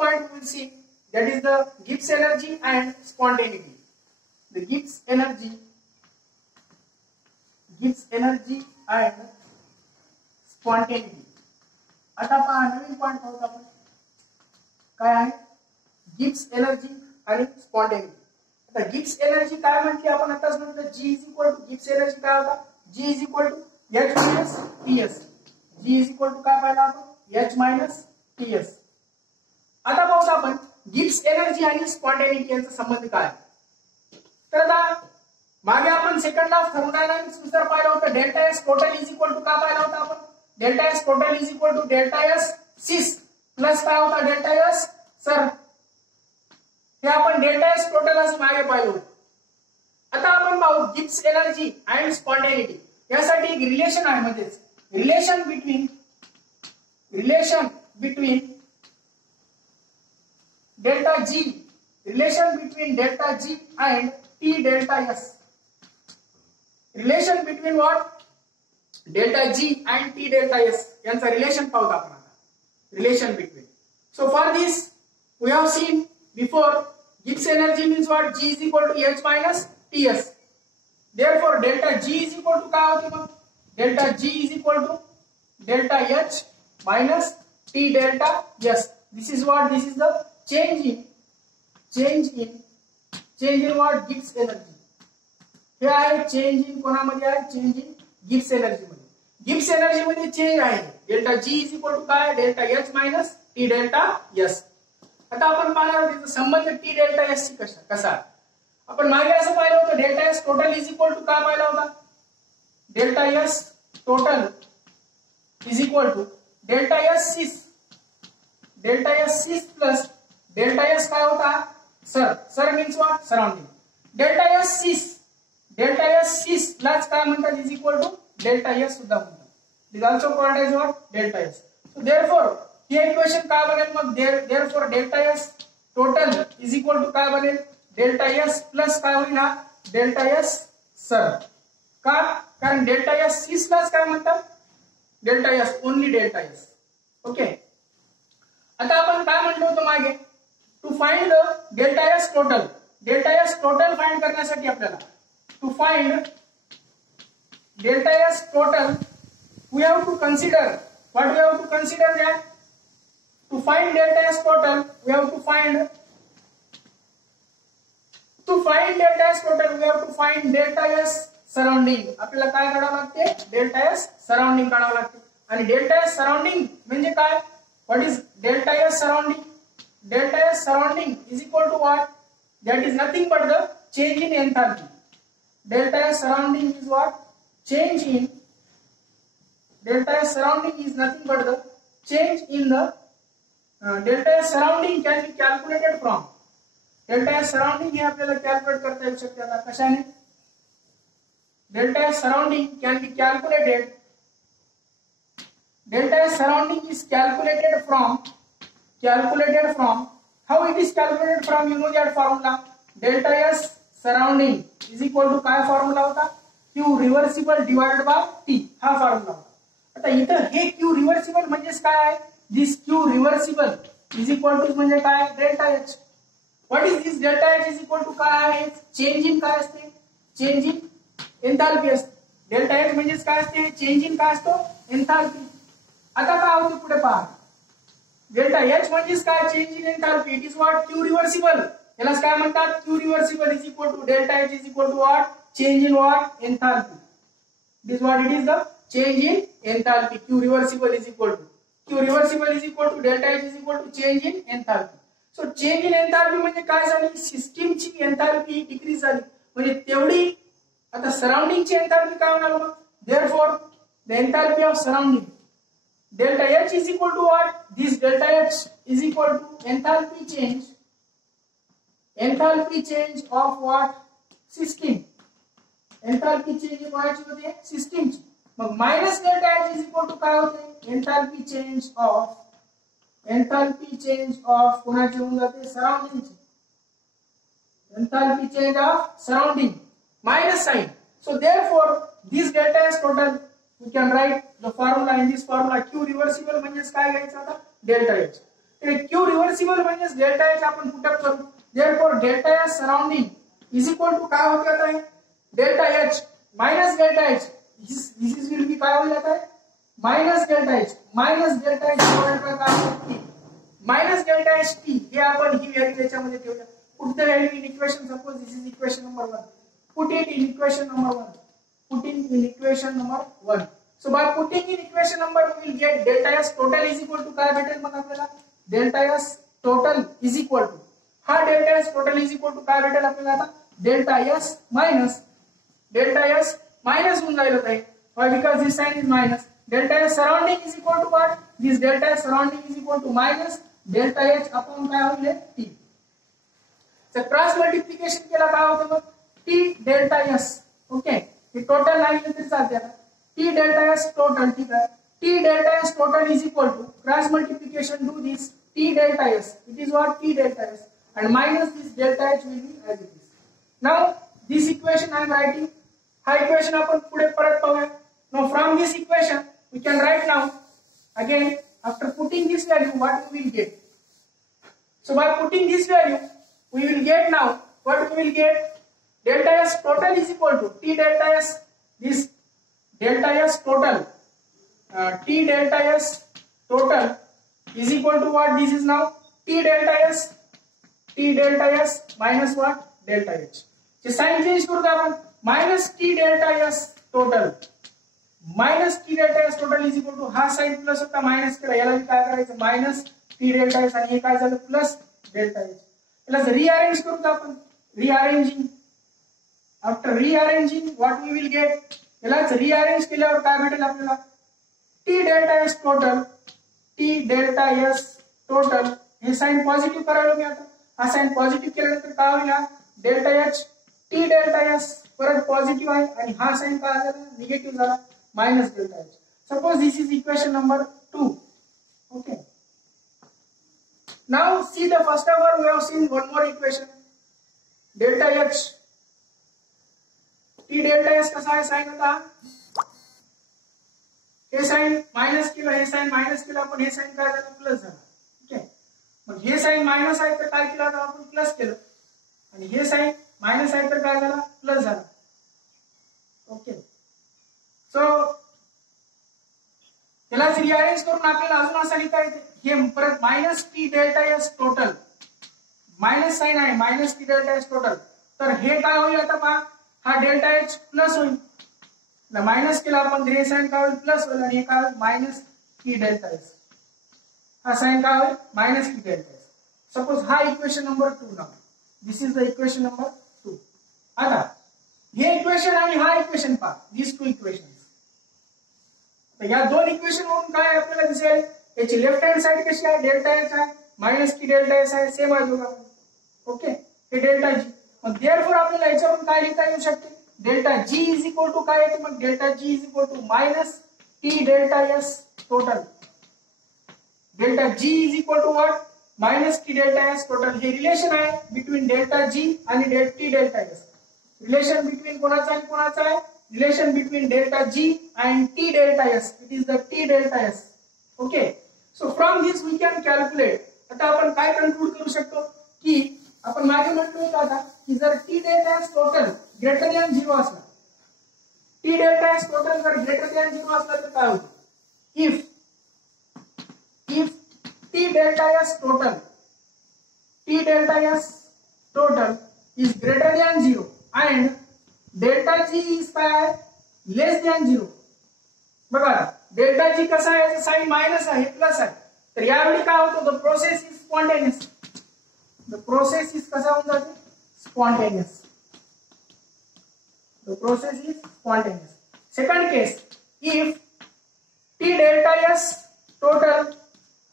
point we will see, that is the Gibbs energy and spontaneity. The Gibbs energy and spontaneity. आता पहा नवीन point पाहू आपण काय आहे, गिब्स एनर्जी आणि स्पॉन्टेनिटी. आता गिब्स एनर्जी काय म्हणते आपण आताच म्हटलं, G is equal to Gibbs energy काय होता, G is equal to H minus TS. G is equal to काय पाहिलं आपण, H मायनस TS. आता पाहू आपण गिब्स एनर्जी आणि स्पॉन्टेनिटी यांचा संबंध काय. तर आता मागे आपण सेकंड ऑफ थर्मोडायनामिक्स नुसार पाहिलं होतं, delta S total is equal to काय पाहिलं होतं आपण, delta S total is equal to delta S sys plus काय होता डेल्टा एस सर. हे आपण डेल्टा एस टोटल असं मागे पाहिलं होतं. आता आपण पाहू गिब्स एनर्जी अँड स्पॉन्टेनिटी यासाठी एक रिलेशन आहे मध्येच, relation between delta G, relation between delta G and T delta S. Relation between what, delta G and T delta S यांचा रिलेशन पाहू आपण आता, relation between. So for this we have seen before, Gibbs energy means what, G is equal to H minus TS. Therefore delta G is equal to काय होते मग, delta G is equal to delta H minus T delta S. This is what, this is the change in what, Gibbs energy. हे आहे change in कोणामध्ये आहे, change in Gibbs energy मध्ये. Gibbs energy मध्ये change आहे, delta G is equal to काय, delta H minus T delta S. आता आपण पाहणार आहोत संबंध T डेल्टा S ची कसा. आपण मागे असं पाहिलं होतं, delta S total is equal to काय पाहिला होता, delta S total is equal to delta S sys plus delta S काय होता surr means what, surrounding. Delta S sys plus काय म्हणतात, is equal to delta S सुद्धा म्हणतात. Is also called as what, delta S. So therefore हे equation काय बनेल मग, therefore delta S total is equal to काय बनेल, डेल्टा S प्लस काय होईल हा, डेल्टा S सर. का, कारण डेल्टा S सिस प्लस काय म्हणतात, delta S, only delta S. Okay. आता आपण काय म्हटलं होतं मागे, to find the delta S total find करण्यासाठी आपल्याला, to find delta S total we have to consider, what we have to consider that, to find delta S total we have to find delta S surrounding. आपल्याला काय काढावं लागते, delta S surrounding काढावं लागते. आणि delta S surrounding म्हणजे काय, what is delta S surrounding, delta S surrounding is equal to what, that is nothing but the change in enthalpy. Delta S surrounding is what, change in, delta S surrounding is nothing but the change in the delta S surrounding can be calculated from, delta S surrounding हे आपल्याला calculate करता येऊ शकते. आता कशाने, delta S surrounding can be calculated, delta S surrounding is calculated from, how it is calculated from, you know that formula, delta S surrounding is equal to काय formula होता, Q reversible divided by T, हा formula होता. आता इथं हे Q reversible म्हणजेच काय आहे, this Q reversible is equal to म्हणजे काय, delta H. What is this delta H is equal to काय आहे, चेंज इन काय असते, चेंज इन एन्थाल्पी असते. डेल्टा H म्हणजेच काय असते, चेंज इन काय असतो, एन्थाल्पी. आता काय होते पुढे पहा, डेल्टा H म्हणजेच काय, change in enthalpy. It is what, Q reversible. याला काय म्हणतात, Q reversible is equal to delta H is equal to what, change in what, enthalpy. This what it is the change in enthalpy. Q reversible is equal to delta H is equal to change in enthalpy. So change in enthalpy म्हणजे काय झाली, सिस्टीमची enthalpy decrease झाली, म्हणजे तेवढी आता surrounding ची enthalpy काय होणार मग, therefore the enthalpy of surrounding delta H is equal to what, this delta H is equal to enthalpy change of what, system. Enthalpy change व्हायची होते सिस्टीमची. मग minus delta H is equal to काय होते, enthalpy change of कोणाची होऊन जाते, सराउंडिंगची. Enthalpy change of surrounding minus sign. So therefore this delta S total we can write the formula, in this formula Q reversible म्हणजेच काय घ्यायचं आता, डेल्टा H. तर क्यू रिव्हर्सिबल म्हणजे डेल्टा एच आपण पुटअप करू. Therefore delta H surrounding is equal to काय होते आता है delta H minus delta H. This is will be काय होईल आता minus delta H divided by काय माइनस डेल्टा एच टी. हे आपण ही व्हॅल्यू त्याच्यामध्ये ठेवूया. Put the value in equation. Suppose this is equation number 1. Put it in equation number 1. Putting in equation number 1. So by putting in equation number we will get delta S total is equal to काय भेटेल मग आपल्याला delta S total is equal to हा delta S total is equal to काय भेटेल आपल्याला आता delta S minus होऊन जाईल आता. Why? Because this sign is minus. Delta S surrounding is equal to what? This delta S surrounding is equal to minus delta H upon काय होईल T. तर क्रॉस मल्टिप्लिकेशन केला काय होतं मग T delta S. ओके हे total नाही तरी चालते आता. T delta S total ठीक आहे. T delta S total is equal to cross multiplication do this T delta S. It is what T delta S and minus this delta H will be as it is. Now this equation I am writing. हा equation आपण पुढे परत पाहूया. Now from this equation we can write now again after putting this value what we will get. So by putting this value we will get now what we will get delta S total is equal to T delta S. This delta S total T delta S total is equal to what? This is now T delta S minus what? Delta H. जे sign change करू आपण minus T delta S total is equal to हा sign plus होता minus केला याला काय करायचं minus T delta S आणि हे काय झालं प्लस delta H. याला रिअरेंज करू आपण रिअरेंजिंग. After rearranging what we will get यालाच rearrange केल्यावर काय भेटेल आपल्याला T delta S total हे साइन पॉझिटिव्ह करायला मी आता. हा साइन पॉझिटिव्ह केल्यानंतर काय होईल delta H T delta S परत पॉझिटिव्ह आहे आणि हा साइन काय झाला निगेटिव्ह झाला minus delta H. Suppose this is equation number 2. Okay now see the first of we have seen one more equation delta H T delta S कसा आहे sign होता हे साइन माइनस केलं हे साइन माइनस केलं आपण हे साइन काय झालं प्लस झालं. ओके मग हे साइन माइनस आहे तर काय केलं आता आपण प्लस केलं आणि हे साइन माइनस आहे तर काय झालं प्लस झालं. ओके सो यालाच रिअरेंज करून आपल्याला अजून असं लिहिता येते हे परत minus T delta S total minus sign आहे minus T delta S total. तर हे काय होईल आता पहा हा डेल्टा H प्लस होईल माइनस केला आपण हे साइन काय होईल प्लस होईल आणि हे काय होईल माइनस T delta S. हा साइन काय होईल minus T delta S. Suppose हा इक्वेशन नंबर 2 नाव this is the equation number 2. आता हे इक्वेशन आणि हा इक्वेशन पहा दिस टू इक्वेशन्स. तर या दोन इक्वेशन वरून काय आपल्याला दिसेल याची लेफ्ट हँड साइड कशी आहे डेल्टा H आहे माइनस T delta S आहे सेम आहे दोघा. ओके हे डेल्टा G मग देयरफॉर आपल्याला याच्यावरून काय लिहिता येऊ शकते delta G is equal to काय येते मग delta G is equal to minus T delta S total. Delta G is equal to what minus T delta S total. हे रिलेशन आहे बिटवीन डेल्टा G आणि T delta S. Relation between कोणाचा आणि कोणाचा आहे relation between delta G and T delta S. It is the T delta S. Okay so from this we can calculate. आता आपण काय कन्क्लूड करू शकतो की आपण मागे म्हटलं होतं आता की जर T delta S total greater than 0 असला T delta S टोटल जर ग्रेटर दॅन 0 असला तर काय होईल if T delta S total is greater than 0 and delta G is काय less than 0. बघा डेल्टा G कसा आहे याचा साइन माइनस आहे प्लस आहे तर यावेळी काय होतं the process is spontaneous. The process is कसा होऊन जाते spontaneous. The process is spontaneous. Second case, if T delta S total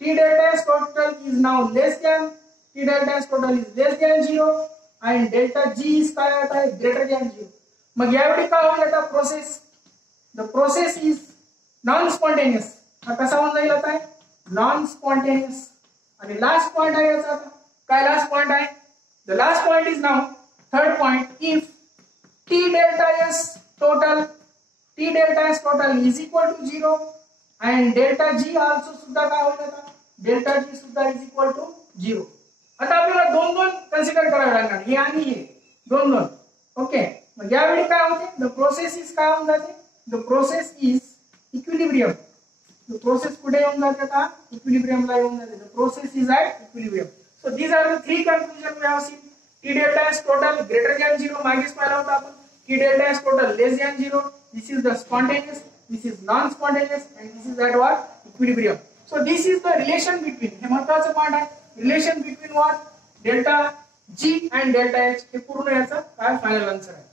is now less than T delta S total is less than 0 and delta G is काय आता है greater than 0. मग यावेळी काय होईल आता process the process is non spontaneous. हा कसा होऊन जाईल आता non spontaneous. आणि लास्ट पॉइंट आहे याचा आता काय लास्ट पॉइंट आहे the last point is now third point if T delta S total is equal to 0 and delta G also सुद्धा काय होईल आता डेल्टा जी सुद्धा इज इक्वल टू 0. आता आपल्याला दोन दोन कन्सिडर करावे लागणार, हे आणि हे दोन दोन. ओके, मग यावेळी काय होते, द प्रोसेस इज काय होऊन जाते, the process is equilibrium. The process कुठे येऊन जाते, आता इक्विलिब्रियमला येऊन जाते. The process is at equilibrium. So these are the three conclusion we have seen. T delta S total greater than 0 मागेच पाहिला होता आपण. T delta S total less than 0, this is the spontaneous, this is non-spontaneous, and this is at what, equilibrium. So this is the relation between, हे महत्वाचं point आहे, relation between what, delta G and delta H. हे पूर्ण याचा काय final answer आहे.